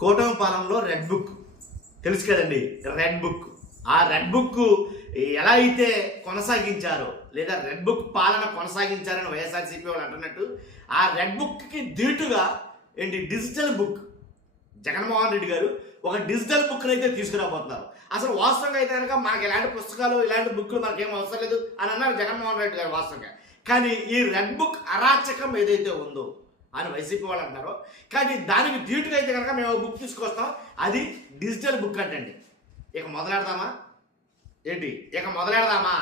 కూటమి పాలనలో red book తెలుసు కదండి. రెడ్ బుక్, ఆ రెడ్ బుక్ ఎలా అయితే కొనసాగించారో లేదా రెడ్ బుక్ పాలన కొనసాగించారని వైఎస్ఆర్సీపీ వాళ్ళు అంటున్నట్టు ఆ రెడ్ బుక్కి ధీటుగా డిజిటల్ బుక్ జగన్మోహన్ రెడ్డి గారు ఒక డిజిటల్ బుక్ని అయితే తీసుకురాబోతున్నారు. అసలు వాస్తవంగా అయితే కనుక మాకు ఇలాంటి పుస్తకాలు ఇలాంటి బుక్లు మనకేం అవసరం లేదు అని అన్నారు జగన్మోహన్ రెడ్డి గారు వాస్తవంగా. కానీ ఈ రెడ్ బుక్ అరాచకం ఏదైతే ఉందో అని వైసీపీ వాళ్ళు అంటున్నారో, కానీ దానికి ధీటుగా అయితే కనుక మేము బుక్ తీసుకొస్తాం, అది డిజిటల్ బుక్ అంటండి. ఇక మొదలెడదామా ఇక మొదలెడదామా?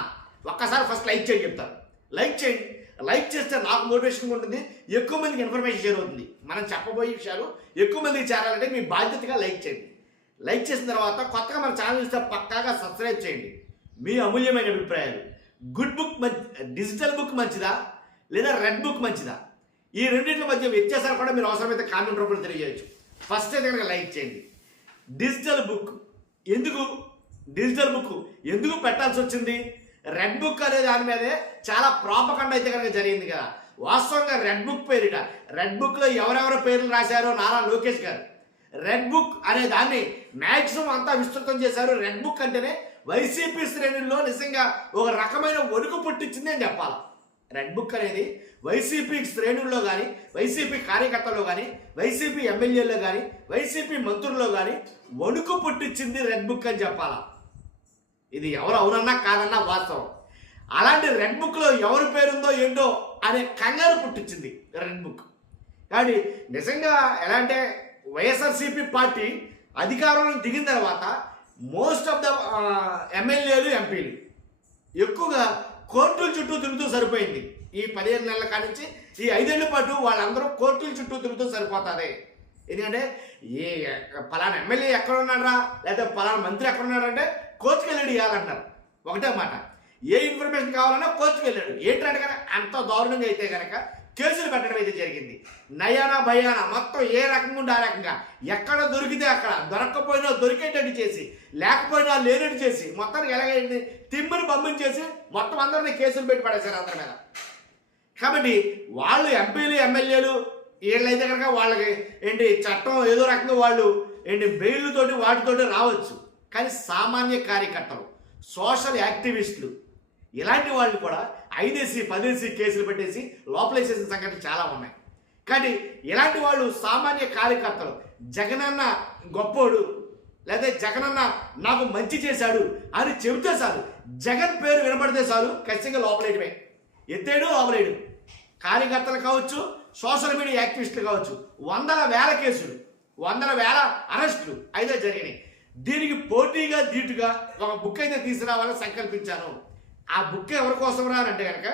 ఒక్కసారి ఫస్ట్ లైక్ చేయండి చెప్తారు. లైక్ చేయండి. లైక్ చేస్తే నాకు మోటివేషన్గా ఉంటుంది, ఎక్కువ మందికి ఇన్ఫర్మేషన్ షేర్ అవుతుంది. మనం చెప్పబోయే విషయాలు ఎక్కువ మందికి చేరాలంటే మీ బాధ్యతగా లైక్ చేయండి. లైక్ చేసిన తర్వాత కొత్తగా మన ఛానల్ ఇస్తే పక్కాగా సబ్స్క్రైబ్ చేయండి. మీ అమూల్యమైన అభిప్రాయాలు, గుడ్ బుక్ డిజిటల్ బుక్ మంచిదా లేదా రెడ్ బుక్ మంచిదా, ఈ రెండింటి మధ్య వ్యత్యాసాలు కూడా మీరు అవసరమైతే కామెంట్ రూపంలో తెలియజేయచ్చు. ఫస్ట్ అయితే కనుక లైక్ చేయండి. డిజిటల్ బుక్ ఎందుకు పెట్టాల్సి వచ్చింది? రెడ్ బుక్ అనే దాని మీదే చాలా ప్రాపకండ అయితే కనుక జరిగింది కదా. వాస్తవంగా రెడ్ బుక్ పేరిట రెడ్ బుక్లో ఎవరెవరు పేర్లు రాశారో నారా లోకేష్ గారు రెడ్ బుక్ అనే దాన్ని మ్యాక్సిమం అంతా విస్తృతం చేశారు. రెడ్ బుక్ అంటేనే వైసీపీ శ్రేణుల్లో నిజంగా ఒక రకమైన వణుకు పుట్టించింది అని చెప్పాలి. రెడ్ బుక్ అనేది వైసీపీ శ్రేణుల్లో కానీ, వైసీపీ కార్యకర్తల్లో కానీ, వైసీపీ ఎమ్మెల్యేల్లో కానీ, వైసీపీ మంత్రుల్లో కానీ వణుకు పుట్టించింది రెడ్ బుక్ అని చెప్పాలా. ఇది ఎవరు అవునన్నా కాదన్నా వాస్తవం. అలాంటి రెడ్ బుక్లో ఎవరి పేరుందో ఏంటో అనే కంగారు పుట్టించింది రెడ్ బుక్. కాబట్టి నిజంగా ఎలా అంటే వైఎస్ఆర్సీపీ పార్టీ అధికారంలో దిగిన తర్వాత మోస్ట్ ఆఫ్ ద ఎమ్మెల్యేలు ఎంపీలు ఎక్కువగా కోర్టుల చుట్టూ తిరుగుతూ సరిపోయింది. ఈ 15 నెలల కానించి ఈ 5 ఏళ్ల పాటు వాళ్ళందరూ కోర్టుల చుట్టూ తిరుగుతూ సరిపోతుంది. ఎందుకంటే ఏ పలానా ఎమ్మెల్యే ఎక్కడ ఉన్నాడా లేదా పలానా మంత్రి ఎక్కడ ఉన్నాడంటే కోర్టుకు వెళ్ళాడు ఇవ్వాలంటారు. ఒకటే మాట, ఏ ఇన్ఫర్మేషన్ కావాలన్నా కోర్టుకు వెళ్ళాడు. ఏంటంటే కనుక అంత దారుణంగా అయితే కనుక కేసులు పెట్టడం అయితే జరిగింది. నయానా భయానా మొత్తం ఏ రకంగా ఉంటే ఆ రకంగా, ఎక్కడ దొరికితే అక్కడ, దొరక్కపోయినా దొరికేటట్టు చేసి, లేకపోయినా లేనట్టు చేసి, మొత్తానికి ఎలాగైంది తిమ్మిని బొమ్మని చేసి మొత్తం అందరినీ కేసులు పెట్టి పడేశారు అందరి మీద. కాబట్టి వాళ్ళు ఎంపీలు ఎమ్మెల్యేలు వీళ్ళైతే కనుక వాళ్ళకి చట్టం ఏదో రకంగా వాళ్ళు బెయిల్తోటి వాటితోటి రావచ్చు. కానీ సామాన్య కార్యకర్తలు, సోషల్ యాక్టివిస్టులు ఇలాంటి వాళ్ళు కూడా 5 10 కేసులు పెట్టేసి లోపలేసేసిన సంఘటనలు చాలా ఉన్నాయి. కానీ ఇలాంటి వాళ్ళు సామాన్య కార్యకర్తలు జగనన్న గొప్పోడు లేదా జగనన్న నాకు మంచి చేశాడు అని చెబితే చాలు, జగన్ పేరు వినపడితే చాలు ఖచ్చితంగా లోపలేయడమే. ఎత్తేడు లోపలేయడు. కార్యకర్తలు కావచ్చు, సోషల్ మీడియా యాక్టివిస్టులు కావచ్చు, 100,000 కేసులు, 100,000 అరెస్టులు అయితే జరిగినాయి. దీనికి పోటీగా ధీటుగా ఒక బుక్ అయితే తీసుకురావాలని సంకల్పించాను. ఆ బుక్ ఎవరి కోసం రానంటే కనుక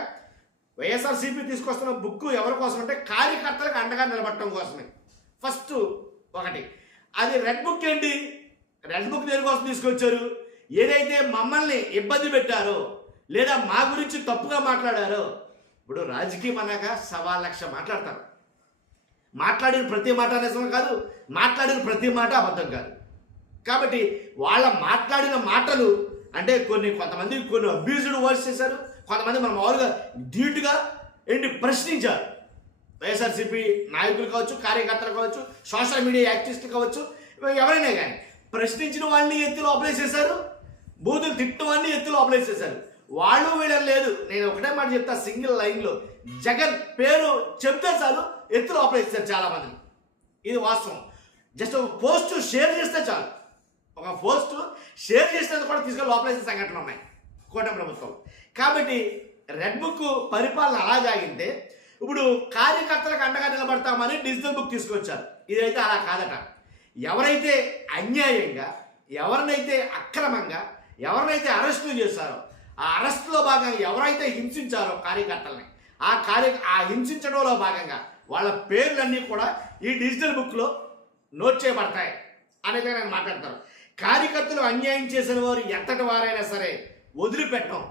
వైఎస్ఆర్సీపీ తీసుకొస్తున్న బుక్ ఎవరి కోసం అంటే కార్యకర్తలకు అండగా నిలబడటం కోసమే. ఫస్ట్ ఒకటి అది రెడ్ బుక్. రెడ్ బుక్ దేనికోసం తీసుకొచ్చారు? ఏదైతే మమ్మల్ని ఇబ్బంది పెట్టారో లేదా మా గురించి తప్పుగా మాట్లాడారో, ఇప్పుడు రాజకీయం అన్నాక 1,00,000 మాట్లాడతారు. మాట్లాడిన ప్రతి మాట నిజం కాదు, మాట్లాడిన ప్రతి మాట అబద్ధం కాదు. కాబట్టి వాళ్ళ మాట్లాడిన మాటలు అంటే కొంతమంది కొన్ని అబ్యూజ్డ్ వర్డ్స్ చేశారు, కొంతమంది మన మామూలుగా ధీటుగా ప్రశ్నించారు. వైఎస్ఆర్సీపీ నాయకులు కావచ్చు, కార్యకర్తలు కావచ్చు, సోషల్ మీడియా యాక్టివిస్టులు కావచ్చు, ఎవరైనా కానీ ప్రశ్నించిన వాళ్ళని ఎత్తి లోపలేసేశారు, బూతులు తిట్టిన వాళ్ళని ఎత్తి లోపలేసేశారు. వాళ్ళు వీళ్ళని లేదు. నేను ఒకటే మాట చెప్తా, సింగిల్ లైన్లో జగన్ పేరు చెప్తే చాలు ఎత్తి లోపలేస్తారు చాలామంది. ఇది వాస్తవం. జస్ట్ ఒక పోస్ట్ షేర్ చేస్తే చాలు, ఒక పోస్ట్ షేర్ చేసినందుకు కూడా తీసుకొని లోపలేసే సంఘటనలు ఉన్నాయి కూటమి ప్రభుత్వం. కాబట్టి రెడ్ బుక్ పరిపాలన అలా సాగింటే ఇప్పుడు కార్యకర్తలకు అండగా నిలబడతామని డిజిటల్ బుక్ తీసుకొచ్చారు. ఇదైతే అలా కాదట. ఎవరైతే అన్యాయంగా, ఎవరినైతే అక్రమంగా, ఎవరినైతే అరెస్టులు చేశారో, ఆ అరెస్టులో భాగంగా ఎవరైతే హింసించారో కార్యకర్తల్ని, ఆ హింసించడంలో భాగంగా వాళ్ళ పేర్లన్నీ కూడా ఈ డిజిటల్ బుక్లో నోట్ చేయబడతాయి అనేది నేను మాట్లాడతాను. కార్యకర్తలు అన్యాయం చేసిన వారు ఎంతటి వారైనా సరే వదిలిపెట్టం.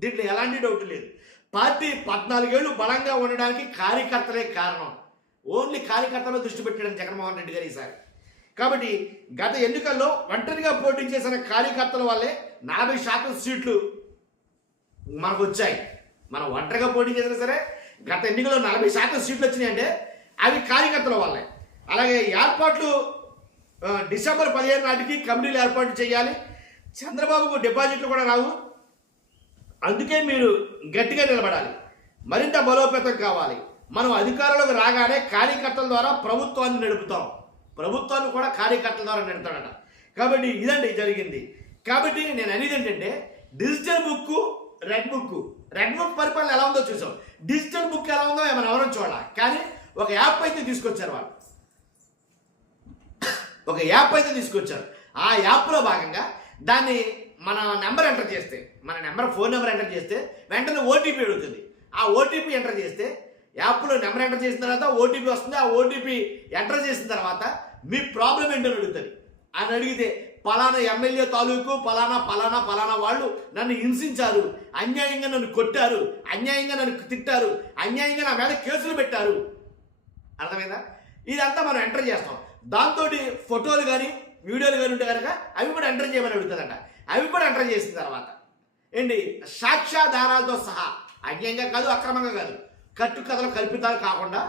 దీంట్లో ఎలాంటి డౌట్ లేదు. పార్టీ 14 ఏళ్ళు బలంగా ఉండడానికి కార్యకర్తలే కారణం. ఓన్లీ కార్యకర్తలో దృష్టి పెట్టడం జగన్మోహన్ రెడ్డి గారు ఈసారి. కాబట్టి గత ఎన్నికల్లో ఒంటరిగా పోటీ చేసిన కార్యకర్తల వల్లే 40% సీట్లు మనకు వచ్చాయి. మనం ఒంటరిగా పోటీ చేసినా సరే గత ఎన్నికల్లో 40% సీట్లు వచ్చినాయంటే అవి కార్యకర్తల వల్లే. అలాగే ఏర్పాట్లు డిసెంబర్ 15 నాటికి కమిటీలు ఏర్పాటు చేయాలి. చంద్రబాబుకు డిపాజిట్లు కూడా రావు. అందుకే మీరు గట్టిగా నిలబడాలి, మరింత బలోపేతం కావాలి. మనం అధికారంలోకి రాగానే కార్యకర్తల ద్వారా ప్రభుత్వాన్ని నడుపుతాం, ప్రభుత్వాన్ని కూడా కార్యకర్తల ద్వారా నడుపుతాడట. కాబట్టి ఇదండి జరిగింది. కాబట్టి నేను అనేది ఏంటంటే డిజిటల్ బుక్, రెడ్ బుక్ పరిపాలన ఎలా ఉందో చూసాం. డిజిటల్ బుక్ ఎలా ఉందో మనం ఎవరో చూడాలి. కానీ ఒక యాప్ అయితే తీసుకొచ్చారు వాళ్ళు, ఒక యాప్ అయితే తీసుకొచ్చారు. ఆ యాప్లో భాగంగా దాన్ని మన నెంబర్ ఎంటర్ చేస్తే, ఫోన్ నెంబర్ ఎంటర్ చేస్తే వెంటనే ఓటీపీ అడుగుతుంది. ఆ ఓటీపీ ఎంటర్ చేస్తే యాప్లో నెంబర్ ఎంటర్ చేసిన తర్వాత ఓటీపీ వస్తుంది. ఆ ఓటీపీ ఎంటర్ చేసిన తర్వాత మీ ప్రాబ్లం ఏంటని అడుగుతుంది. అని అడిగితే పలానా ఎమ్మెల్యే తాలూకు పలానా వాళ్ళు నన్ను హింసించారు, అన్యాయంగా నన్ను కొట్టారు, అన్యాయంగా నన్ను తిట్టారు, అన్యాయంగా నా మీద కేసులు పెట్టారు. అర్థమైందా? ఇదంతా మనం ఎంటర్ చేస్తాం. దాంతో ఫోటోలు కానీ వీడియోలు కానీ ఉంటే కనుక అవి కూడా ఎంటర్ చేయమని అడుగుతుందంట. అవి కూడా ఎంటర్ చేసిన తర్వాత ఏంటి సాక్ష్యాధారాలతో సహా, అన్యాయంగా కాదు, అక్రమంగా కాదు, కట్టుకథలు కల్పితాలు కాకుండా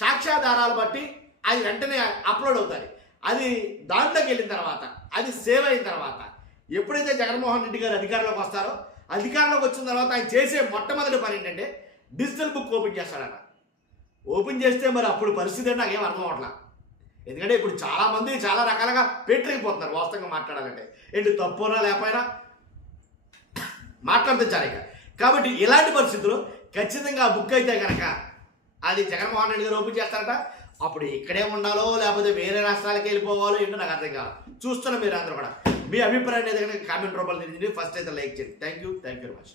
సాక్ష్యాధారాలు బట్టి అది వెంటనే అప్లోడ్ అవుతుంది. అది దాంట్లోకి వెళ్ళిన తర్వాత, అది సేవ్ అయిన తర్వాత, ఎప్పుడైతే జగన్మోహన్ రెడ్డి గారు అధికారంలోకి వస్తారో, అధికారంలోకి వచ్చిన తర్వాత ఆయన చేసే మొట్టమొదటి పని ఏంటంటే డిజిటల్ బుక్ ఓపెన్ చేస్తాడట. ఓపెన్ చేస్తే మరి అప్పుడు పరిస్థితి అంటే నాకేం అర్థం అవట్లా. ఎందుకంటే ఇప్పుడు చాలామంది చాలా రకాలుగా పెట్టలేకపోతున్నారు. వాస్తవంగా మాట్లాడాలంటే ఏంటి తప్పునా లేకపోయినా మాట్లాడితే చాలిక. కాబట్టి ఇలాంటి పరిస్థితుల్లో ఖచ్చితంగా ఆ బుక్ అయితే కనుక అది జగన్మోహన్ రెడ్డి గారు ఓపెన్ చేస్తారట. అప్పుడు ఇక్కడే ఉండాలో లేకపోతే వేరే రాష్ట్రాలకి వెళ్ళిపోవాలో ఏంటో నాకు అర్థం కాదు. చూస్తున్నా మీరు అందరూ కూడా మీ అభిప్రాయాన్ని ఏదైనా కామెంట్ రూపంలో తెలియజేయండి. ఫస్ట్ అయితే లైక్ చేయండి. Thank you very much.